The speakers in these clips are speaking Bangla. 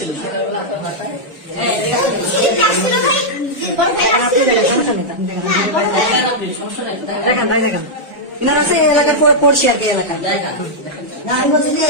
আসছিল সকালবেলা আপনার বাসায়? সমস্যা নাই, দেখান ভাই, দেখান ইনার আছে এলাকার পড়ছি আর কি এলাকা। না আমি বলছি যে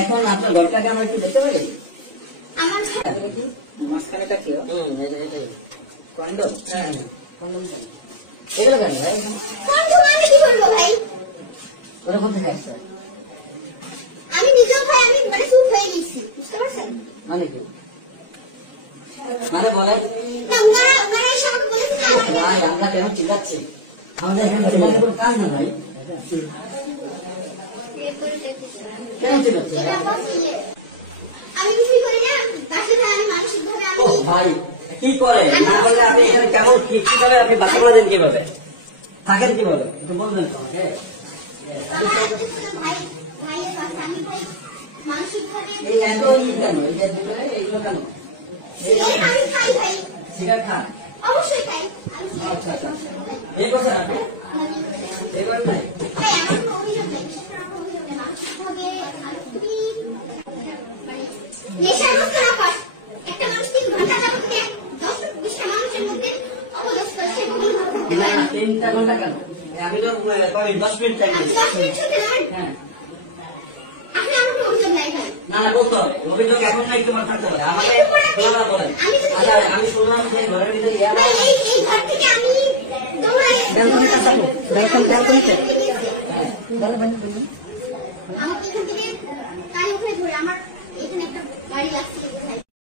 এখন আপনার ঘরটাকে আমরা কি দেখতে পারি? মাঝখানেটা কি? কন্ডম। এগুলো কেন ভাই? ওরকম থেকে আসছে। আমি নিজেও ভাই আমি মানে চুপ হয়ে গেছি, বুঝতে পারছেন? মানে কি? মানে বলেন না ওনারা এসে আমাকে বলেছে যে আমাকে ভাই আমরা কেন চিল্লাচ্ছি? আমাদের এখানে চিল্লানোর কোনো কাজ না ভাই। কেন চিল্লাচ্ছি? আমি কিছুই করি না, বাসে ভাই আমি মানসিকভাবে আমি ও ভাই কি করে না বললে আপনি এখানে কেমন কিভাবে আপনি বাসা করে দেন, কিভাবে থাকেন, কিভাবে একটু বলবেন তো আমাকে। ভাই ভাইয়ের বাসা আমি ভাই মানসিকভাবে এই এত কেন এই যে এইগুলো কেন? আমি খাই ভাই, সিগারেট খান? অবশ্যই খাই আমি। আচ্ছা আচ্ছা এই কথা আপনি এবার নাই ভাই আমার কোনো অভিযোগ নেই, আমার অভিযোগ নেই, মানসিকভাবে আমি খুবই মানে নেশাগ্রস্ত না পাস একটা মানুষ 3 ঘন্টা যাবত 10-20টা মানুষের মধ্যে অবদস্ত সে কখনো ভালো থাকতে পারে না। 3 ঘন্টা কেন? আমি তো 10 মিনিট টাইম আপনি 10 মিনিট শুনতে দেবেন? হ্যাঁ আপনি আমার কোনো অভিযোগ নাই ভাই। না না বলতে হবে, অভিযোগ এখন না একটু মাথা থাকতে হবে আমাকে বলা বলেন। আচ্ছা আমি শুনলাম যে ঘরের ভিতরে ভাই এই ঘর থেকে আমি দৌড়াই ব্যালকনিতে থাকবো, ব্যালকনিতে আমাকে এখান থেকে তাই